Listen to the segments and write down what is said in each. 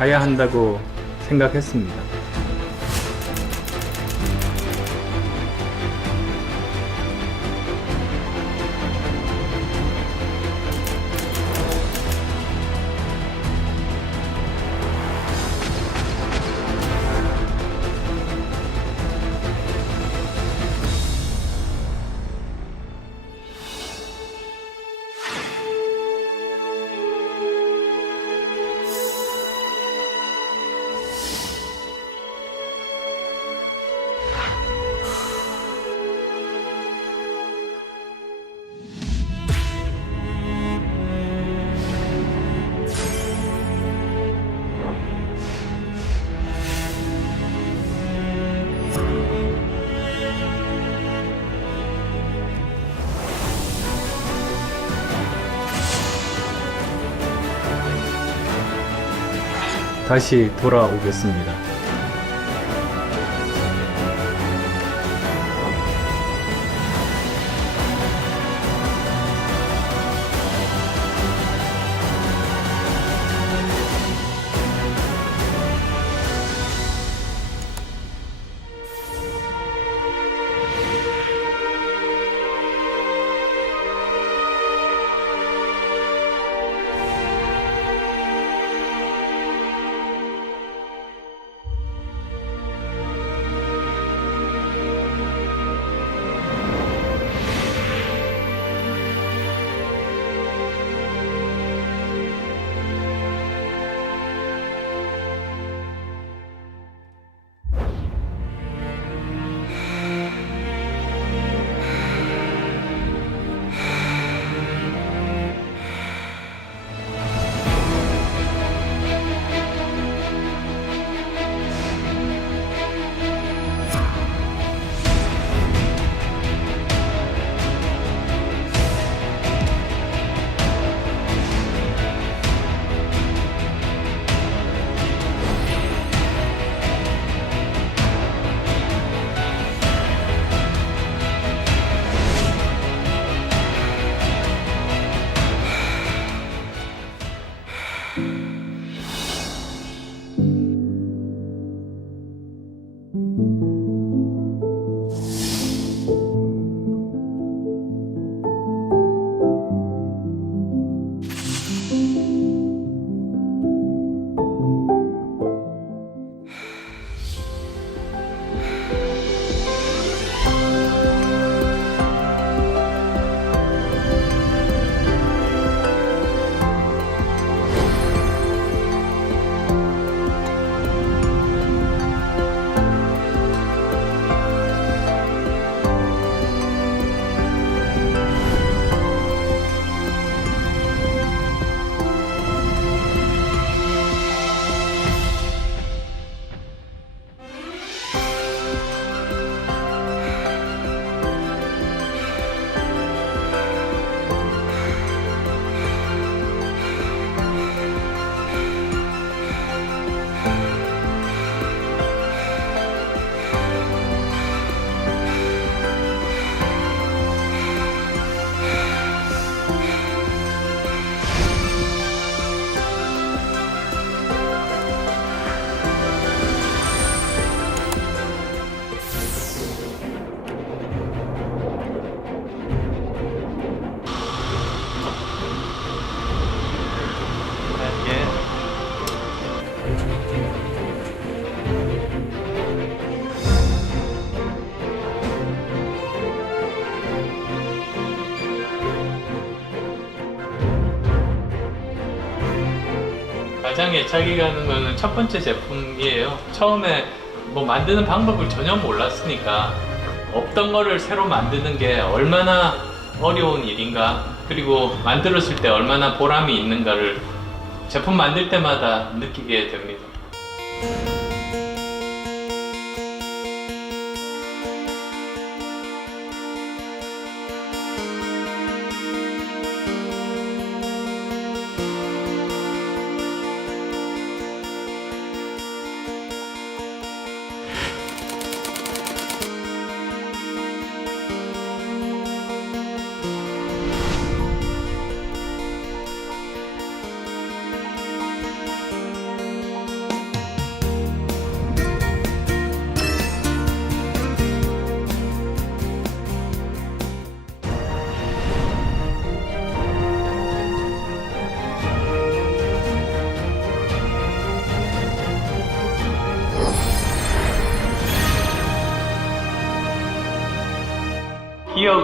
가야 한다고 생각했습니다. 다시 돌아오겠습니다. 가장 애착이 가는 거는 첫 번째 제품이에요. 처음에 뭐 만드는 방법을 전혀 몰랐으니까 없던 거를 새로 만드는 게 얼마나 어려운 일인가, 그리고 만들었을 때 얼마나 보람이 있는가를 제품 만들 때마다 느끼게 됩니다.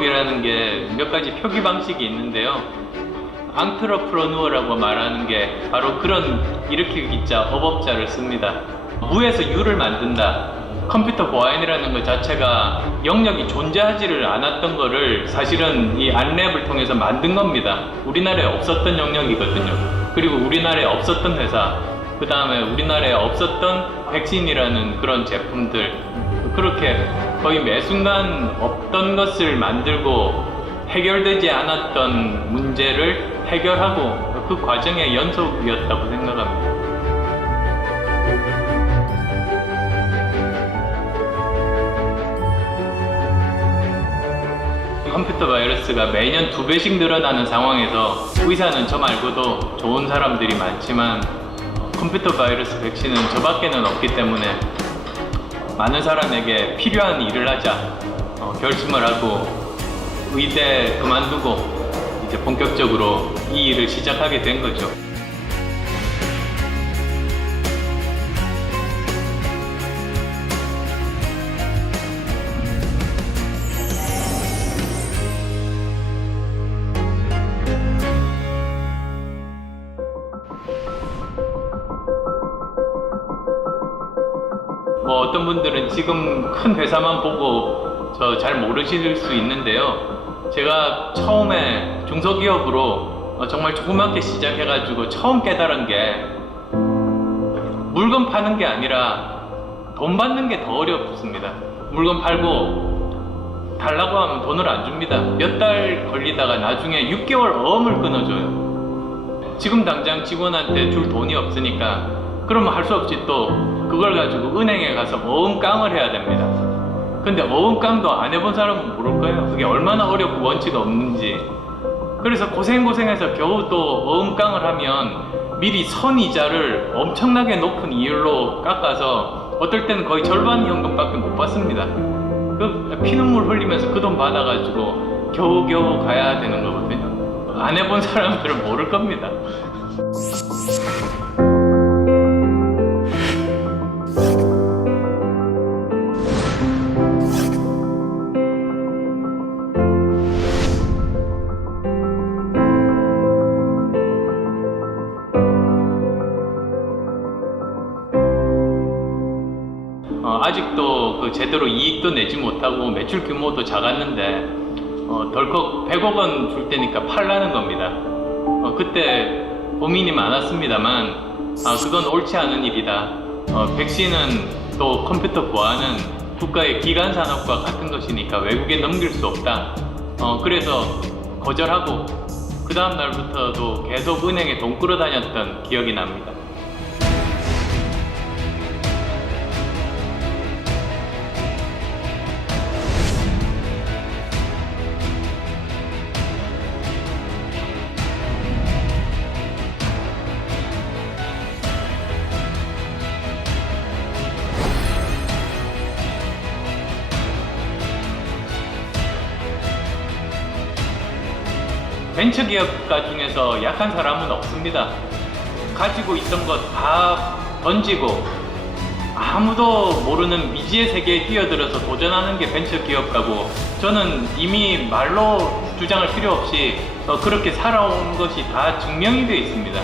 직업이라는 게 몇 가지 표기 방식이 있는데요. 앙트러프러누어라고 말하는 게 바로 그런 일으키기자 업업자를 씁니다. 무에서 유를 만든다. 컴퓨터 보안이라는 것 자체가 영역이 존재하지를 않았던 거를 사실은 이 안랩을 통해서 만든 겁니다. 우리나라에 없었던 영역이거든요. 그리고 우리나라에 없었던 회사, 그 다음에 우리나라에 없었던 백신이라는 그런 제품들, 그렇게 거의 매 순간 없던 것을 만들고 해결되지 않았던 문제를 해결하고 그 과정의 연속이었다고 생각합니다. 컴퓨터 바이러스가 매년 2배씩 늘어나는 상황에서 의사는 저 말고도 좋은 사람들이 많지만 컴퓨터 바이러스 백신은 저밖에는 없기 때문에 많은 사람에게 필요한 일을 하자 결심을 하고 의대 그만두고 이제 본격적으로 이 일을 시작하게 된 거죠. 뭐 어떤 분들은 지금 큰 회사만 보고 저 잘 모르실 수 있는데요. 제가 처음에 중소기업으로 정말 조그맣게 시작해가지고 처음 깨달은 게 물건 파는 게 아니라 돈 받는 게 더 어렵습니다. 물건 팔고 달라고 하면 돈을 안 줍니다. 몇 달 걸리다가 나중에 6개월 어음을 끊어줘요. 지금 당장 직원한테 줄 돈이 없으니까 그러면 할 수 없이 또 그걸 가지고 은행에 가서 어음깡을 해야 됩니다. 근데 어음깡도 안 해본 사람은 모를 거예요. 그게 얼마나 어렵고 원치가 없는지. 그래서 고생해서 겨우 또 어음깡을 하면 미리 선이자를 엄청나게 높은 이율로 깎아서 어떨 때는 거의 절반 현금밖에 못 받습니다. 그 피눈물 흘리면서 그 돈 받아가지고 겨우겨우 가야 되는 거거든요. 안 해본 사람들은 모를 겁니다. 아직도 그 제대로 이익도 내지 못하고 매출 규모도 작았는데 덜컥 100억 원 줄 테니까 팔라는 겁니다. 그때 고민이 많았습니다만 그건 옳지 않은 일이다. 백신은 또 컴퓨터 보안은 국가의 기간 산업과 같은 것이니까 외국에 넘길 수 없다. 그래서 거절하고 그 다음 날부터도 계속 은행에 돈 끌어다녔던 기억이 납니다. 벤처기업가 중에서 약한 사람은 없습니다. 가지고 있던 것 다 던지고 아무도 모르는 미지의 세계에 뛰어들어서 도전하는 게 벤처기업가고, 저는 이미 말로 주장할 필요 없이 그렇게 살아온 것이 다 증명이 되어 있습니다.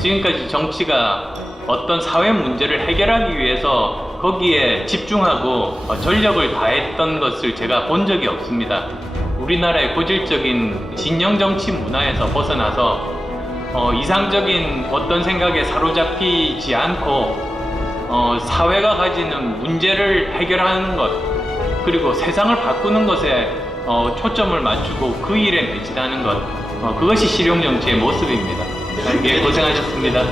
지금까지 정치가 어떤 사회 문제를 해결하기 위해서 거기에 집중하고 전력을 다했던 것을 제가 본 적이 없습니다. 우리나라의 고질적인 진영 정치 문화에서 벗어나서 이상적인 어떤 생각에 사로잡히지 않고 사회가 가지는 문제를 해결하는 것, 그리고 세상을 바꾸는 것에 초점을 맞추고 그 일에 매진하는 것, 그것이 실용정치의 모습입니다. 예, 고생하셨습니다.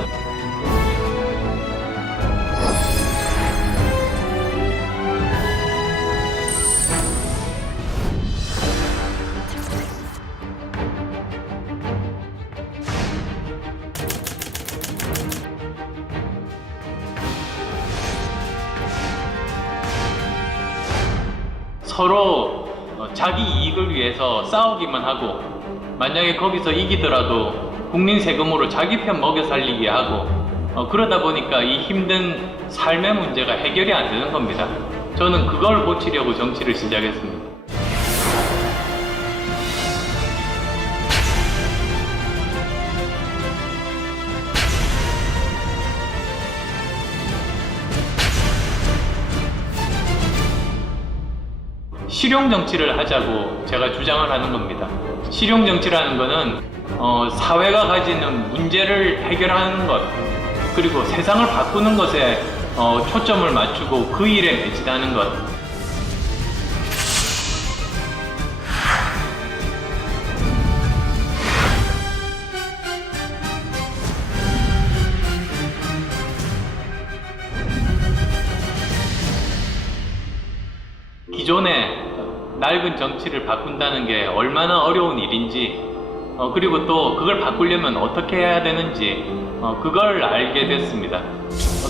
서로 자기 이익을 위해서 싸우기만 하고, 만약에 거기서 이기더라도 국민 세금으로 자기 편 먹여 살리게 하고, 그러다 보니까 이 힘든 삶의 문제가 해결이 안 되는 겁니다. 저는 그걸 고치려고 정치를 시작했습니다. 실용 정치를 하자고 제가 주장을 하는 겁니다. 실용 정치라는 거는 사회가 가지는 문제를 해결하는 것, 그리고 세상을 바꾸는 것에 초점을 맞추고 그 일에 매진하는 것. 기존의 낡은 정치를 바꾼다는 게 얼마나 어려운 일인지, 그리고 또 그걸 바꾸려면 어떻게 해야 되는지 그걸 알게 됐습니다.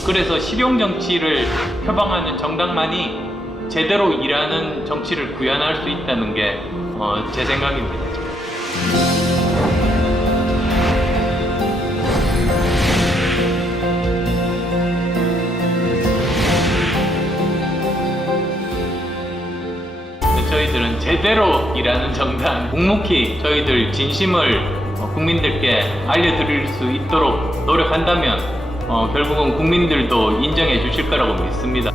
그래서 실용 정치를 표방하는 정당만이 제대로 일하는 정치를 구현할 수 있다는 게 제 생각입니다. 저희들은 제대로 일하는 정당, 묵묵히 저희들 진심을 국민들께 알려드릴 수 있도록 노력한다면 결국은 국민들도 인정해 주실 거라고 믿습니다.